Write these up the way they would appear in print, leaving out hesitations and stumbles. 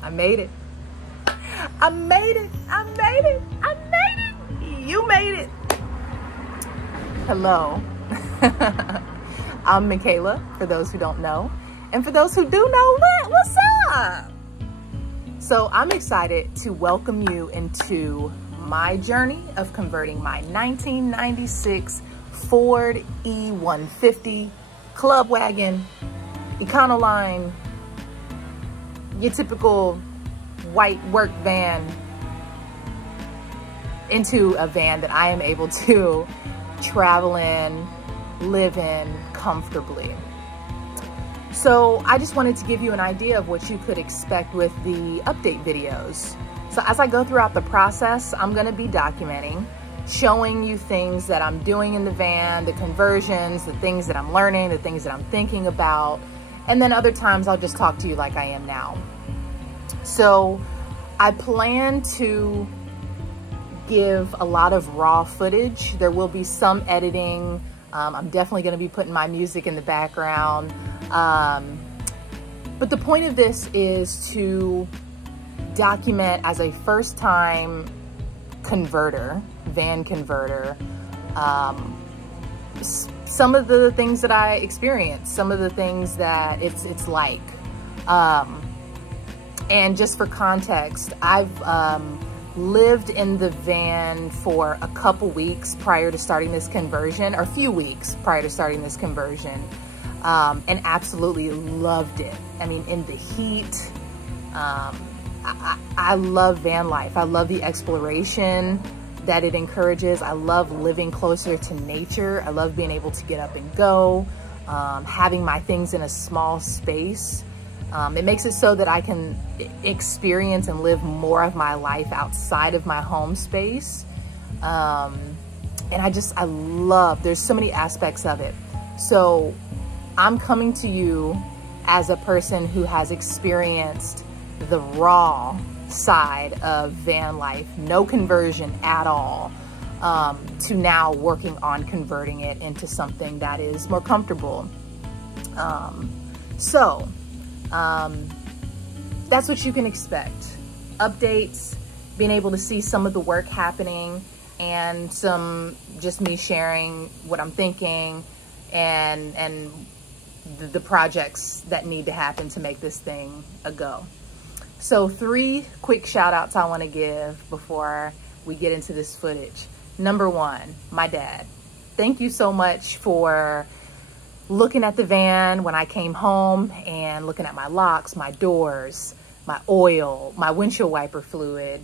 I made it. I made it. I made it. I made it. You made it. Hello. I'm Michaela, for those who don't know. And for those who do know, what's up? So I'm excited to welcome you into my journey of converting my 1996 Ford E150 Club Wagon, Econoline, your typical white work van, into a van that I am able to travel in, live in comfortably. So I just wanted to give you an idea of what you could expect with the update videos. So as I go throughout the process, I'm gonna be documenting, showing you things that I'm doing in the van, the conversions, the things that I'm learning, the things that I'm thinking about. And then other times I'll just talk to you like I am now. So I plan to give a lot of raw footage. There will be some editing. I'm definitely going to be putting my music in the background. But the point of this is to document as a first-time converter, van converter, some of the things that I experienced, some of the things that it's like. And just for context, I've lived in the van for a couple weeks prior to starting this conversion, or a few weeks prior to starting this conversion, and absolutely loved it. I mean, in the heat, I love van life. I love the exploration that it encourages. I love living closer to nature. I love being able to get up and go, having my things in a small space. It makes it so that I can experience and live more of my life outside of my home space. And I love, there's so many aspects of it. So I'm coming to you as a person who has experienced the raw side of van life, no conversion at all, to now working on converting it into something that is more comfortable. That's what you can expect. Updates, being able to see some of the work happening, and some just me sharing what I'm thinking and the projects that need to happen to make this thing a go. So 3 quick shout outs I want to give before we get into this footage. Number 1, my dad. Thank you so much for looking at the van when I came home and looking at my locks, my doors, my oil, my windshield wiper fluid,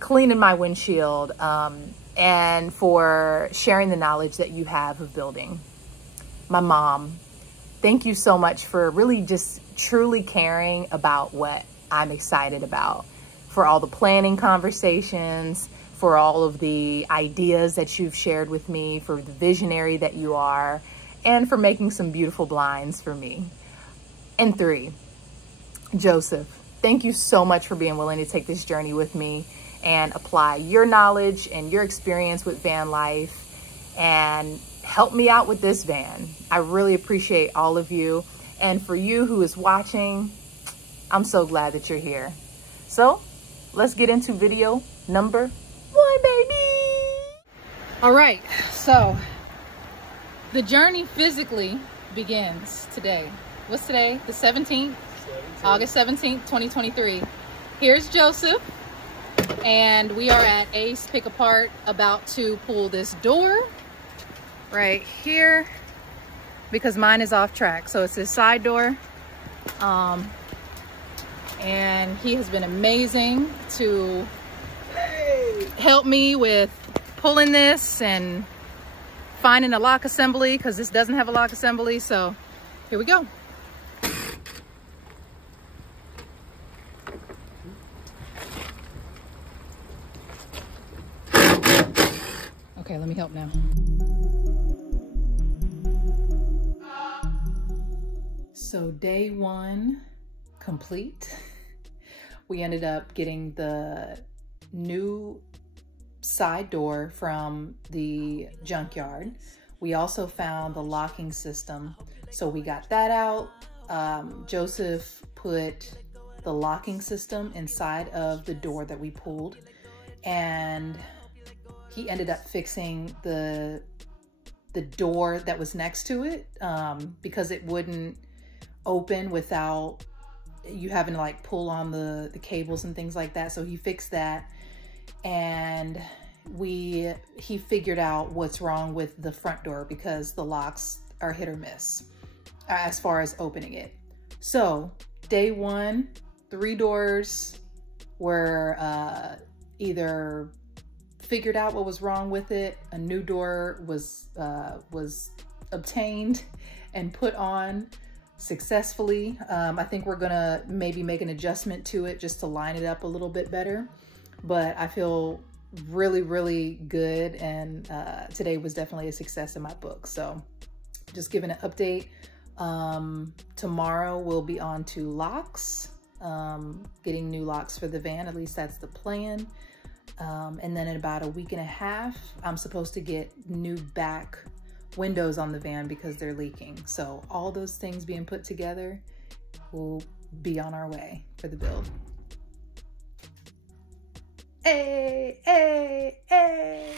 cleaning my windshield, and for sharing the knowledge that you have of building. My mom, thank you so much for really just truly caring about what I'm excited about, for all the planning conversations, for all of the ideas that you've shared with me, for the visionary that you are, and for making some beautiful blinds for me. And 3, Joseph, thank you so much for being willing to take this journey with me and apply your knowledge and your experience with van life and help me out with this van. I really appreciate all of you. And for you who is watching, I'm so glad that you're here. So let's get into video number 1, baby. All right, so the journey physically begins today. What's today? The 17th? August 17th, 2023. Here's Joseph, and we are at Ace Pick Apart, about to pull this door right here because mine is off track. So it's his side door. And he has been amazing to help me with pulling this and finding a lock assembly, because this doesn't have a lock assembly. So here we go. Okay, let me help now. So day one complete. We ended up getting the new side door from the junkyard. We also found the locking system, so we got that out. Joseph put the locking system inside of the door that we pulled, and he ended up fixing the door that was next to it because it wouldn't open without you having to like pull on the cables and things like that. So he fixed that, and he figured out what's wrong with the front door because the locks are hit or miss as far as opening it. So day one, 3 doors were either figured out what was wrong with it, a new door was obtained and put on successfully. I think we're gonna maybe make an adjustment to it just to line it up a little bit better, but I feel really good, and today was definitely a success in my book. So just giving an update. Tomorrow we'll be on to locks, getting new locks for the van, at least that's the plan. And then in about a week and a half, I'm supposed to get new back windows on the van because they're leaking. So all those things being put together, we'll be on our way for the build. Hey, hey, hey.